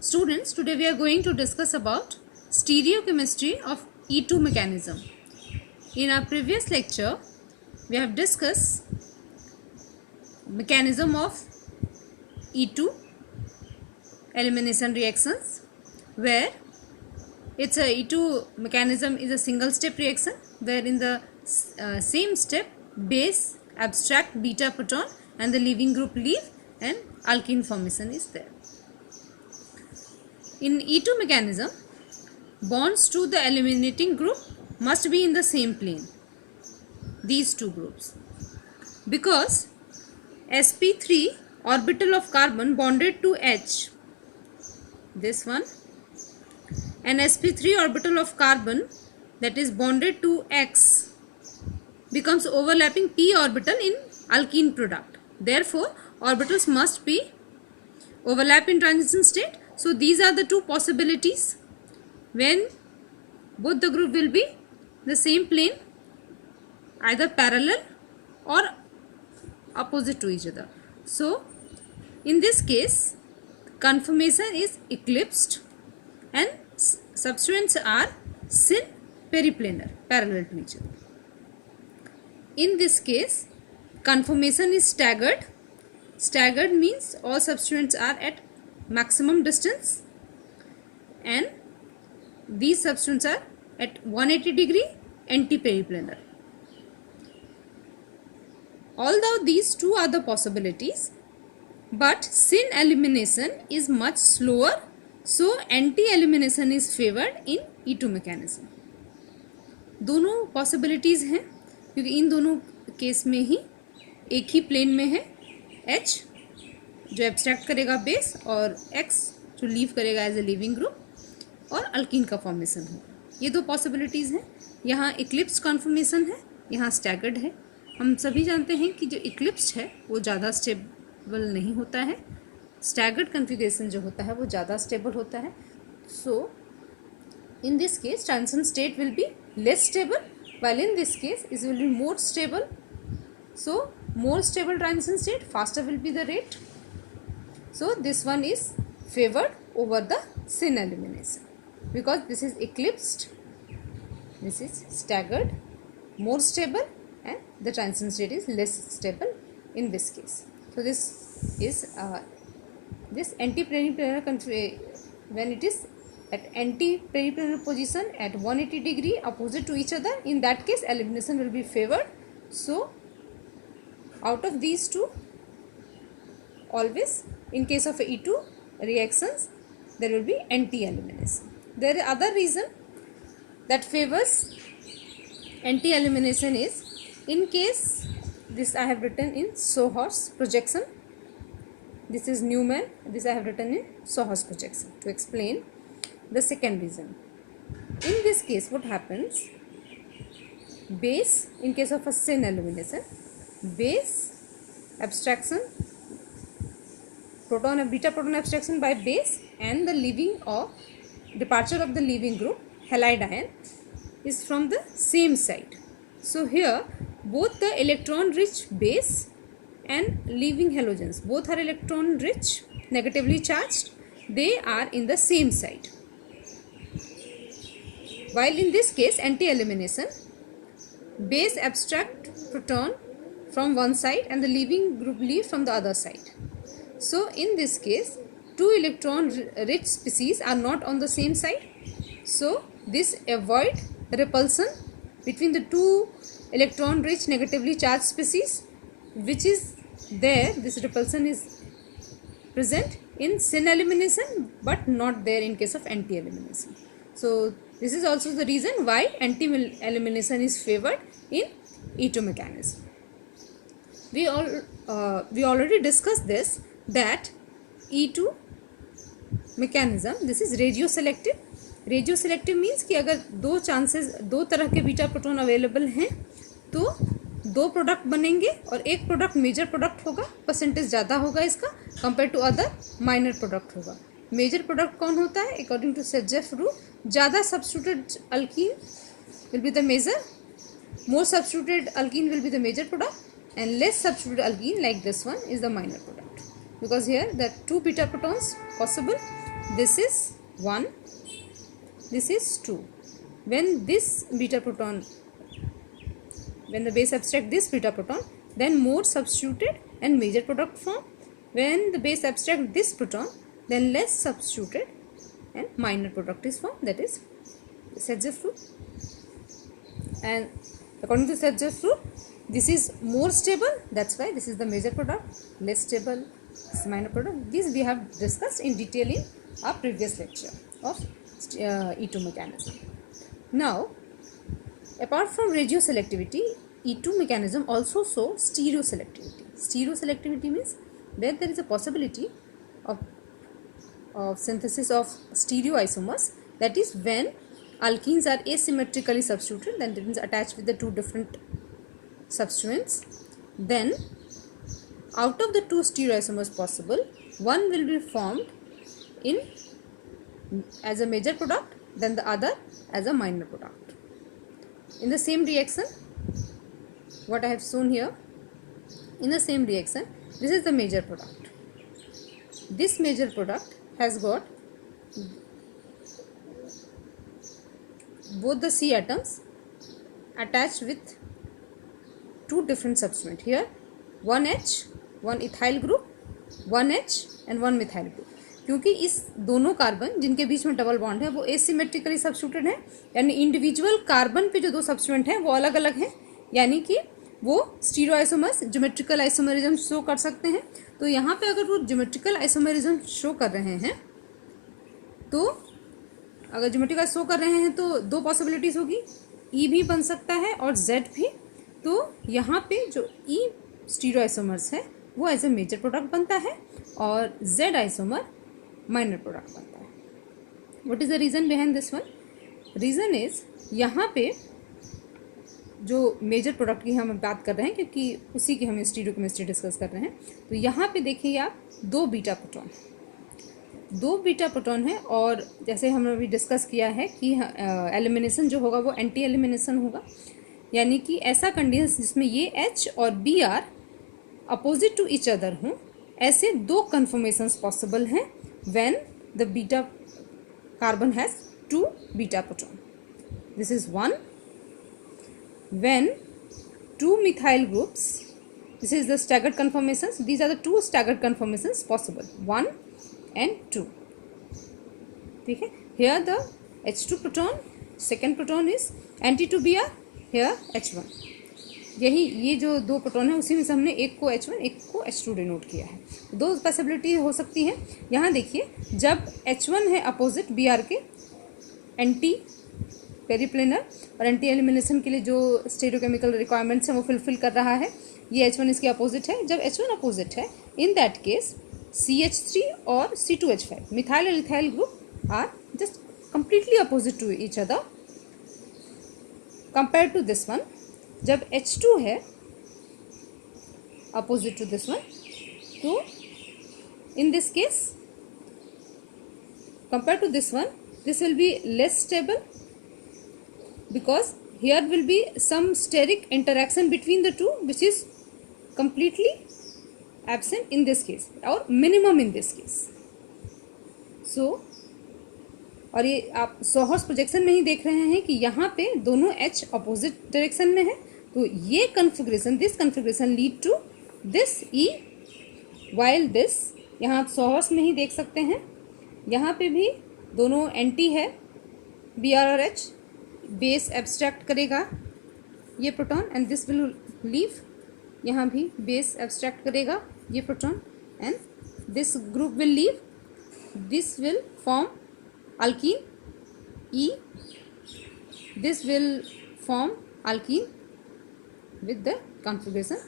Students, today we are going to discuss about stereochemistry of E2 mechanism. In our previous lecture, we have discussed mechanism of E2 elimination reactions, where it's a E2 mechanism is a single step reaction where in the same step base abstract beta proton and the leaving group leave and alkene formation is there. In E2 mechanism, bonds to the eliminating group must be in the same plane, these two groups, because sp3 orbital of carbon bonded to H, this one, and sp3 orbital of carbon that is bonded to X becomes overlapping p orbital in alkene product. Therefore, orbitals must be overlap in transition state. So these are the two possibilities when both the group will be the same plane, either parallel or opposite to each other. So in this case, conformation is eclipsed and substituents are syn periplanar, parallel to each other. In this case, conformation is staggered. Staggered means all substituents are at maximum distance and these substituents are at 180 degree anti-periplanar. Although these two are the possibilities, but syn elimination is much slower, so anti-elimination is favored in E2 mechanism. दोनों possibilities हैं क्योंकि इन दोनों case में ही एक ही plane में है H जो abstract करेगा बेस और X जो लीव करेगा एज ए लिविंग ग्रुप और अल्कीन का फॉर्मेशन होगा. ये दो पॉसिबिलिटीज़ हैं. यहाँ इक्लिप्स कॉन्फर्मेशन है, यहाँ स्टैगर्ड है. हम सभी जानते हैं कि जो इक्लिप्स्ड है वो ज़्यादा स्टेबल नहीं होता है, स्टैगर्ड कन्फिगरेशन जो होता है वो ज़्यादा स्टेबल होता है. So in this case transition state will be less stable, while in this case it will be more stable. So more stable transition state, faster will be the rate. So this one is favored over the syn elimination because this is eclipsed, this is staggered, more stable, and the transition state is less stable in this case. So this is this anti-periplanar when it is at anti-periplanar position at 180 degree opposite to each other, in that case elimination will be favored. So out of these two, always in case of E2 reactions there will be anti-elimination. There is other reason that favors anti-elimination is in case, this I have written in Sohor's projection, this is Newman, this I have written in Sohor's projection to explain the second reason. In this case what happens, base in case of a syn elimination, base abstraction, proton and beta proton abstraction by base and the leaving of departure of the leaving group halide ion is from the same side. So here both the electron rich base and leaving halogens, both are electron rich, negatively charged, they are in the same side. While in this case anti-elimination, base abstract proton from one side and the leaving group leave from the other side. So in this case two electron rich species are not on the same side, so this avoid repulsion between the two electron rich negatively charged species which is there. This repulsion is present in syn elimination but not there in case of anti-elimination. So this is also the reason why anti-elimination is favored in E2 mechanism. We already discussed this, that E2 mechanism, this is radio selective. Radio selective means कि अगर दो chances, दो तरह के beta proton available हैं तो दो product बनेंगे और एक प्रोडक्ट मेजर प्रोडक्ट होगा, परसेंटेज ज़्यादा होगा इसका compare to other minor product होगा. मेजर प्रोडक्ट कौन होता है? अकॉर्डिंग टू सेजेफ रूल, ज़्यादा substituted alkene will be the major, more substituted alkene will be the major product and less substituted alkene like this one is the minor product. because here there are 2 beta protons possible. This is 1, this is 2. When this beta proton, when the base abstract this beta proton, then more substituted and major product form. When the base abstract this proton, then less substituted and minor product is formed, that is Sadge's rule. And according to Sadge's rule, this is more stable, that's why this is the major product, less stable is minor product. This we have discussed in detail in our previous lecture of E2 mechanism. Now, apart from regioselectivity, E2 mechanism also shows stereoselectivity. Stereoselectivity means that there is a possibility of synthesis of stereoisomers, that is when alkenes are asymmetrically substituted, then it means attached with the 2 different substituents, then out of the 2 stereoisomers possible, one will be formed in as a major product, then the other as a minor product. In the same reaction, what I have shown here, in the same reaction, this is the major product. This major product has got both the C atoms attached with 2 different substituents. Here 1H, 1 ethyl group, 1H and 1 methyl group. क्योंकि इस दोनों carbon जिनके बीच में double bond है वो एसिमेट्रिकली substituted है, यानी individual carbon पे जो 2 सब्स्टिट्यूएंट हैं वो अलग अलग हैं, यानी कि वो स्टीरियोआइसोमर्स ज्योमेट्रिकल आइसोमेरिज्म शो कर सकते हैं. तो यहाँ पे अगर वो ज्योमेट्रिकल आइसोमेरिज्म शो कर रहे हैं, तो अगर ज्योमेट्रिकल शो कर रहे हैं तो 2 पॉसिबिलिटीज होगी, ई भी बन सकता है और जेड भी. तो यहाँ पे जो ई स्टीरियोआइसोमर्स है वो एज ए मेजर प्रोडक्ट बनता है और जेड आइसोमर माइनर प्रोडक्ट बनता है. What is the reason behind this one? Reason is यहाँ पे जो मेजर प्रोडक्ट की हम बात कर रहे हैं, क्योंकि उसी की हम स्टीरियोकेमिस्ट्री डिस्कस कर रहे हैं. तो यहाँ पे देखिए आप 2 बीटा प्रोटॉन है और जैसे हमने अभी डिस्कस किया है कि एलिमिनेशन जो होगा वो एंटी एलिमिनेशन होगा, यानी कि ऐसा कंडीशन जिसमें ये H और B are opposite to each other हों, ऐसे 2 कन्फर्मेशंस पॉसिबल हैं when the beta carbon has 2 beta proton. This is 1. When 2 methyl groups, this is the staggered conformations, these are the 2 staggered conformations possible, 1 and 2. ठीक है, here the H2 proton, second proton is anti to Br, here H1. यही ये जो 2 proton है उसी में से हमने एक को H1 एक को H2 डिनोट किया है. 2 पॉसिबिलिटी हो सकती है. यहाँ देखिए, जब H1 है अपोजिट Br के एंटी पेरीप्लेनर और एंटी एलिमिनेशन के लिए जो स्टेरियोकेमिकल रिक्वायरमेंट्स हैं वो फुलफिल कर रहा है, ये H1 इसके अपोजिट है. जब H1 अपोजिट है, इन दैट केस CH3 और C2H5 methyl and ethyl group are just completely opposite to each other compare to this one. जब H2 है अपोजिट टू दिस वन, तो in this case compare to this one, this will be less stable because here will be some steric interaction between the two which is completely absent in this case or minimum in this case. So और ये आप sawhorse projection में ही देख रहे हैं कि यहाँ पे दोनों H अपोजिट डायरेक्शन में है, तो ये configuration, this configuration lead to this E, while this यहाँ आप सोहर्स में ही देख सकते हैं, यहाँ पे भी दोनों एंटी है Br और H. बेस एब्स्ट्रैक्ट करेगा ये proton and this will leave, यहाँ भी बेस एब्स्ट्रैक्ट करेगा ये proton and this group will leave, this will form alkene E, this will form alkene with the configuration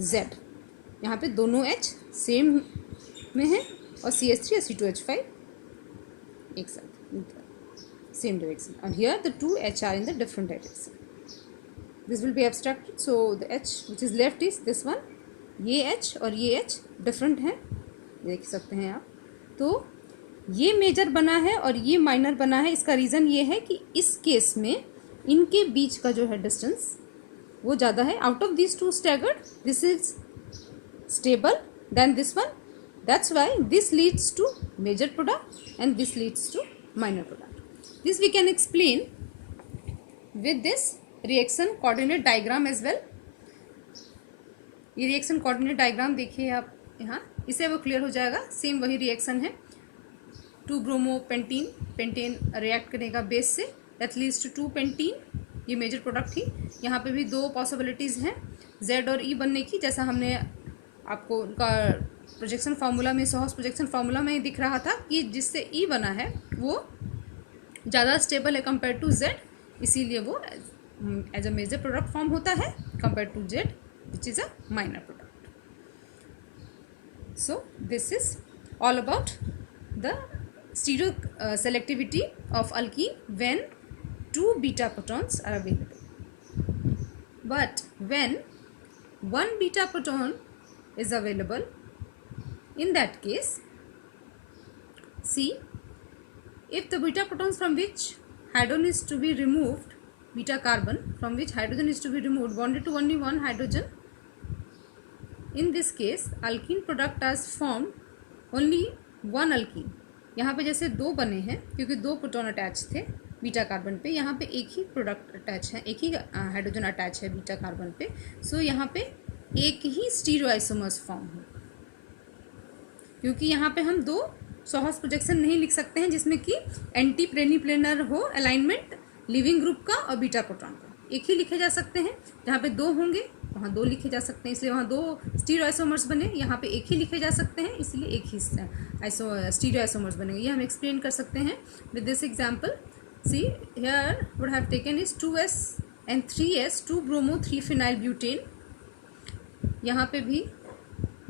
Z. यहाँ पे दोनों H सेम में है और CH3 और C2H5 एक साथ same direction, and here the 2 H are in the different direction. This will be abstracted, so the H which is left is this one. ये H और ये H different है, देख सकते हैं आप. तो ये मेजर बना है और ये माइनर बना है. इसका रीज़न ये है कि इस केस में इनके बीच का जो है डिस्टेंस वो ज़्यादा है. Out of this 2 staggered, this is stable then this one, That's why this leads to major product and this leads to minor product. This we can explain with this reaction coordinate diagram as well. ये reaction coordinate diagram देखिए आप यहाँ, इसे वो clear हो जाएगा. Same वही reaction है, 2 ब्रोमो पेंटीन, पेंटेन रिएक्ट करेगा बेस से, दैट लीड्स टू 2 पेंटीन. ये मेजर प्रोडक्ट थी. यहाँ पे भी 2 पॉसिबिलिटीज़ हैं Z और E बनने की, जैसा हमने आपको उनका प्रोजेक्शन फार्मूला में, सोहस प्रोजेक्शन फार्मूला में दिख रहा था कि जिससे E बना है वो ज़्यादा स्टेबल है कंपेयर टू Z, इसीलिए वो as a major product form होता है compare to Z which is a minor product. So this is all about the stereo selectivity of alkene when 2 beta protons are available. But when 1 beta proton is available, in that case, see, if the beta protons from which hydrogen is to be removed, beta carbon from which hydrogen is to be removed, bonded to only one hydrogen, in this case alkene product as formed only one alkene. यहाँ पे जैसे 2 बने हैं क्योंकि 2 proton attach थे beta carbon पे, यहाँ पे एक ही प्रोडक्ट अटैच है, एक ही हाइड्रोजन अटैच है बीटा कार्बन पे. सो यहाँ पे एक ही स्टीरियो आइसोमर्स फॉर्म हो, क्योंकि यहाँ पे हम 2 सोहस प्रोजेक्शन नहीं लिख सकते हैं जिसमें कि एंटी प्लेनिप्लेनर हो अलाइनमेंट लिविंग ग्रुप का और बीटा प्रोटॉन का. एक ही लिखे जा सकते हैं. जहाँ पे 2 होंगे वहाँ 2 लिखे जा सकते हैं, इसलिए वहाँ 2 स्टीरियो आइसोमर्स बने. यहाँ पे एक ही लिखे जा सकते हैं, इसलिए एक ही स्टीरियो आइसोमर्स बनेंगे. ये हम एक्सप्लेन कर सकते हैं with this example. See here would have taken is 2s and 3s, 2 bromo 3 phenyl butane. यहाँ पे भी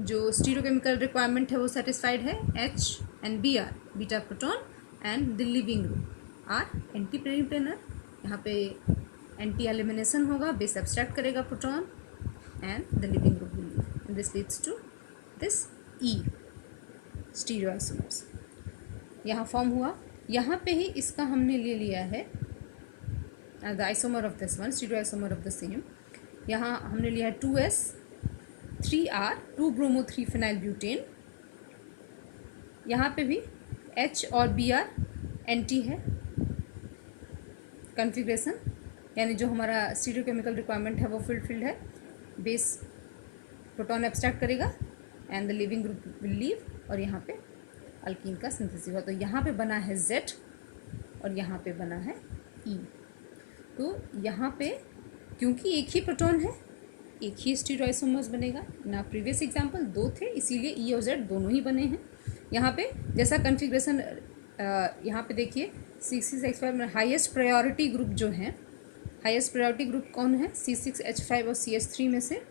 जो स्टीरियो केमिकल रिक्वायरमेंट है वो सेटिस्फाइड है. H and Br beta proton and the leaving group are anti periplanar. यहाँ पे anti elimination होगा, बेस एब्स्ट्रैक्ट करेगा proton and the living group will leave, and this leads to this E stereoisomers. यहाँ form हुआ. यहाँ पे ही इसका हमने ले लिया है the isomer of this one, stereoisomer of the same. यहाँ हमने लिया है 2s 3r 2 bromo 3 phenyl butane. यहाँ पे भी H और Br एंटी है कन्फिग्रेशन, यानी जो हमारा स्टीरियो केमिकल रिक्वायरमेंट है वो फुलफिल्ड है. बेस प्रोटॉन एब्स्ट्रैक्ट करेगा and the leaving group will leave, और यहाँ पे अल्कीन का सिंथेसिस हुआ. तो यहाँ पे बना है Z और यहाँ पे बना है E. तो यहाँ पे क्योंकि एक ही प्रोटॉन है एक ही स्टीरियोआइसोमर्स बनेगा. ना प्रीवियस एग्जांपल 2 थे, इसीलिए E और Z दोनों ही बने हैं. यहाँ पे जैसा कन्फिग्रेशन यहाँ पे देखिए 6,6H5 में हाईएस्ट प्रायोरिटी ग्रुप जो है, हाईएस्ट प्रायोरिटी ग्रुप कौन है? C6H5 और CH3 में से.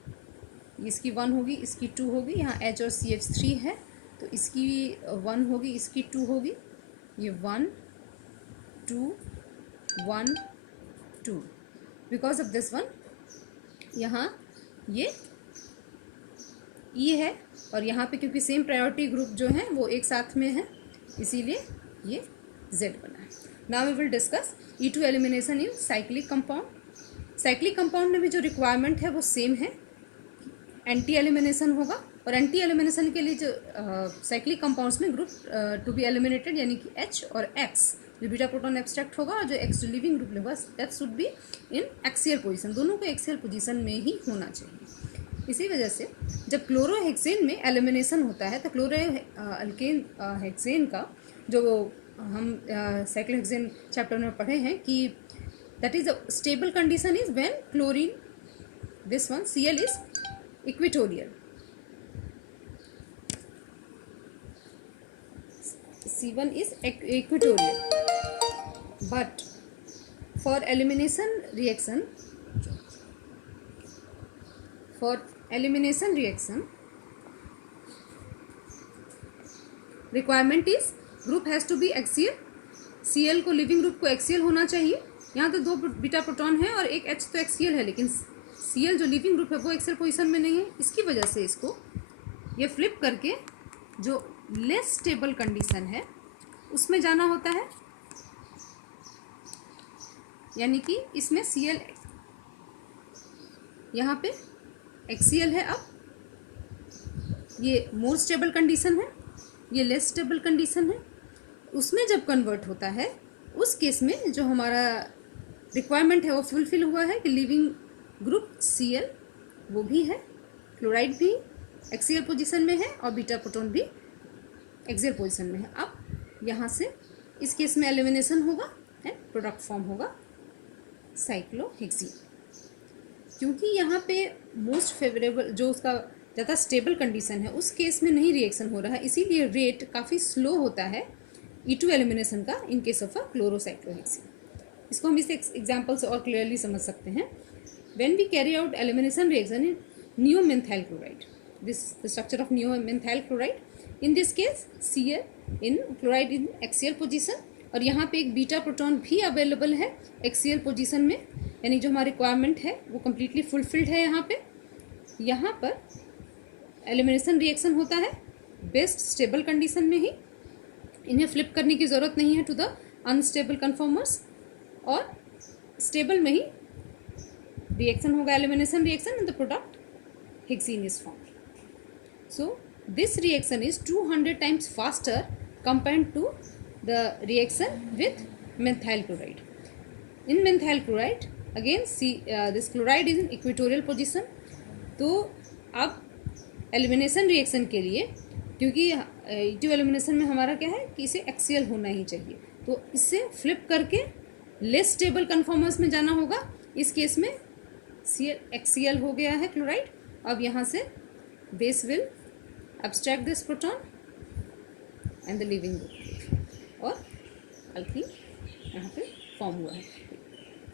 इसकी 1 होगी, इसकी 2 होगी. यहाँ H और CH3 है तो इसकी 1 होगी, इसकी 2 होगी. ये 1 2 1 2. बिकॉज ऑफ दिस वन यहाँ ये E है और यहाँ पे क्योंकि सेम प्रायोरिटी ग्रुप जो है वो एक साथ में है, इसीलिए ये Z बना है. Now we will discuss E2 elimination in cyclic compound. Cyclic compound में भी जो रिक्वायरमेंट है वो सेम है, एंटी एलिमिनेशन होगा. और एंटी एलिमिनेशन के लिए जो साइक्लिक कंपाउंड्स में ग्रुप टू बी एलिमिनेटेड यानी कि H और X जो बीटा प्रोटॉन एब्स्ट्रैक्ट होगा और जो X जो लिविंग ग्रुप लेगा that should be in axial position. दोनों को एक्सियल पोजीशन में ही होना चाहिए. इसी वजह से जब क्लोरोहेक्सेन में एलिमिनेशन होता है तो क्लोरोअल्केन हेक्सेन का जो हम साइक्लोहेक्सेन चैप्टर में पढ़े हैं कि that is a stable condition is when chlorine this one Cl is equatorial. C1 is equatorial, but for elimination reaction requirement is group has to be axial. Cl को leaving group को axial होना चाहिए. यहाँ तो 2 beta proton है और एक H तो एक्सियल है, लेकिन Cl जो लिविंग ग्रुप है वो एक्सियल पोजीशन में नहीं है. इसकी वजह से इसको ये फ्लिप करके जो लेस स्टेबल कंडीशन है उसमें जाना होता है. यानी कि इसमें Cl यहाँ पे एक्सियल है, अब ये मोर स्टेबल कंडीशन है, ये लेस स्टेबल कंडीशन है, उसमें जब कन्वर्ट होता है उस केस में जो हमारा रिक्वायरमेंट है वो फुलफिल हुआ है कि लिविंग ग्रुप Cl वो भी है, क्लोराइड भी एक्सियल पोजीशन में है और बीटा प्रोटॉन भी एक्सियल पोजीशन में है। अब यहाँ से इस केस में एलिमिनेशन होगा एंड प्रोडक्ट फॉर्म होगा साइक्लोहेक्सीन। क्योंकि यहाँ पे मोस्ट फेवरेबल जो उसका ज़्यादा स्टेबल कंडीशन है उस केस में नहीं रिएक्शन हो रहा है, इसीलिए रेट काफ़ी स्लो होता है E2 एलिमिनेशन का इन केस ऑफ अ क्लोरोसाइक्लोहेक्सीन। इसको हम इस एग्जाम्पल से और क्लियरली समझ सकते हैं। When we carry out elimination reaction in neomenthyl chloride, this the structure of neomenthyl chloride, in this case Cl in chloride in axial position, और यहाँ पे एक बीटा प्रोटॉन भी अवेलेबल है एक्सियल पोजीशन में, यानी जो हमारी रिक्वायरमेंट है वो कम्प्लीटली फुलफिल्ड है। यहाँ पर एलिमिनेशन रिएक्शन होता है बेस्ट स्टेबल कंडीशन में ही, इन्हें फ्लिप करने की ज़रूरत नहीं है टू द अनस्टेबल कन्फॉर्मर्स, और स्टेबल में ही रिएक्शन होगा elimination reaction and the product hexene is formed. So this reaction is 200 times faster compared to the reaction with menthyl chloride. In menthyl chloride again this chloride is in equatorial position. तो अब elimination reaction के लिए, क्योंकि E2 elimination में हमारा क्या है कि इसे एक्सियल होना ही चाहिए, तो इससे फ्लिप करके लेस स्टेबल कन्फॉर्मर्स में जाना होगा। इस केस में Cl एक्सियल हो गया है क्लोराइड। अब यहाँ से base will abstract this proton and the leaving group, और अल्कीन यहाँ पे फॉर्म हुआ है।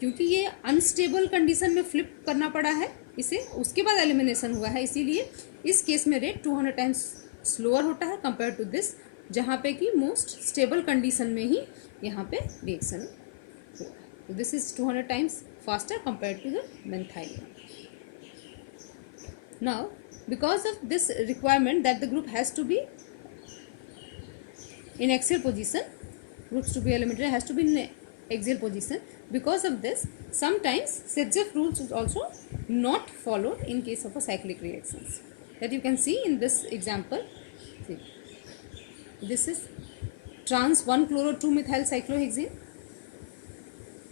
क्योंकि ये अनस्टेबल कंडीशन में फ्लिप करना पड़ा है इसे, उसके बाद एलिमिनेशन हुआ है, इसीलिए इस केस में रेट 200 times स्लोअर होता है कंपेयर टू दिस, जहाँ पे कि मोस्ट स्टेबल कंडीशन में ही यहाँ पे रिएक्शन हुआ। तो this is 200 times faster compare to the menthyl. Now because of this requirement that the group has to be in axial position, groups to be eliminated has to be in axial position. Because of this, sometimes Sedgwick rules is also not followed in case of a cyclic reactions, that you can see in this example. See, this is trans 1-chloro-2-methyl cyclohexene.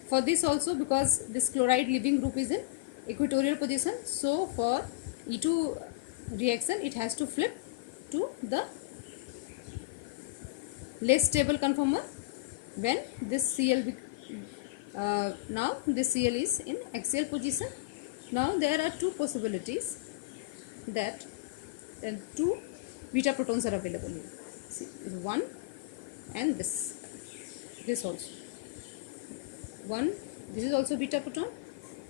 For this also, because this chloride leaving group is in equatorial position, so for E2 reaction it has to flip to the less stable conformer when this Cl now this Cl is in axial position. Now there are two possibilities that two beta protons are available here. See, one and this also one, this is also beta proton,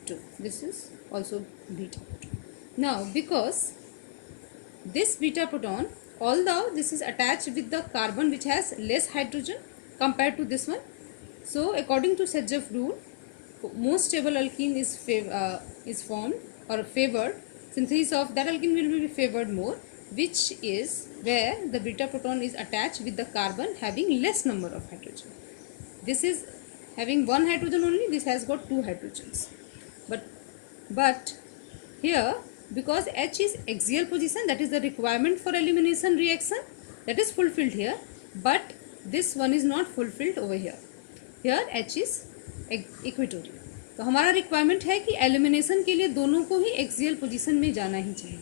two, this is also beta proton. Now because this beta proton, although this is attached with the carbon which has less hydrogen compared to this one, so according to Sedgwick rule, most stable alkene is formed or favored. Synthesis of that alkene will be favored more, which is where the beta proton is attached with the carbon having less number of hydrogen. This is having one hydrogen only, this has got two hydrogens, but here because H is axial position, that is the requirement for elimination reaction, that is fulfilled here, but this one is not fulfilled over here. Here H is equatorial. तो हमारा requirement है कि elimination के लिए दोनों को ही axial position में जाना ही चाहिए।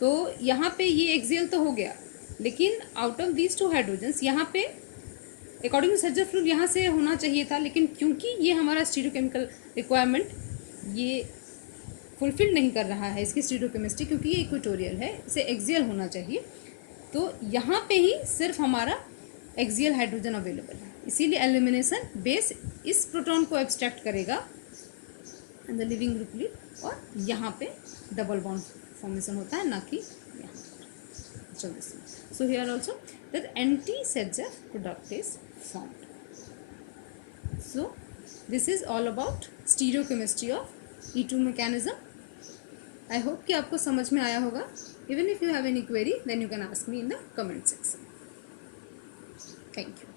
तो यहाँ पे ये एक्सियल तो हो गया, लेकिन out of these two hydrogens यहाँ पे अकॉर्डिंग टू Sedgwick रूल यहाँ से होना चाहिए था, लेकिन क्योंकि ये हमारा स्टीरियोकेमिकल रिक्वायरमेंट ये फुलफिल नहीं कर रहा है इसकी स्टीरियोकेमिस्ट्री, क्योंकि ये इक्वेटोरियल है, इसे एक्सियल होना चाहिए, तो यहाँ पे ही सिर्फ हमारा एक्सियल हाइड्रोजन अवेलेबल है, इसीलिए एलिमिनेशन बेस इस प्रोटॉन को एब्स्ट्रैक्ट करेगा एंड द लिविंग ग्रुप ली, और यहाँ पे डबल बॉन्ड फॉर्मेशन होता है, ना कि यहाँ पर। So here also that anti Sedgwick product is formed. So this is all about stereochemistry of E2 mechanism. I hope कि आपको समझ में आया होगा. Even if you have any query, then you can ask me in the comment section. Thank you.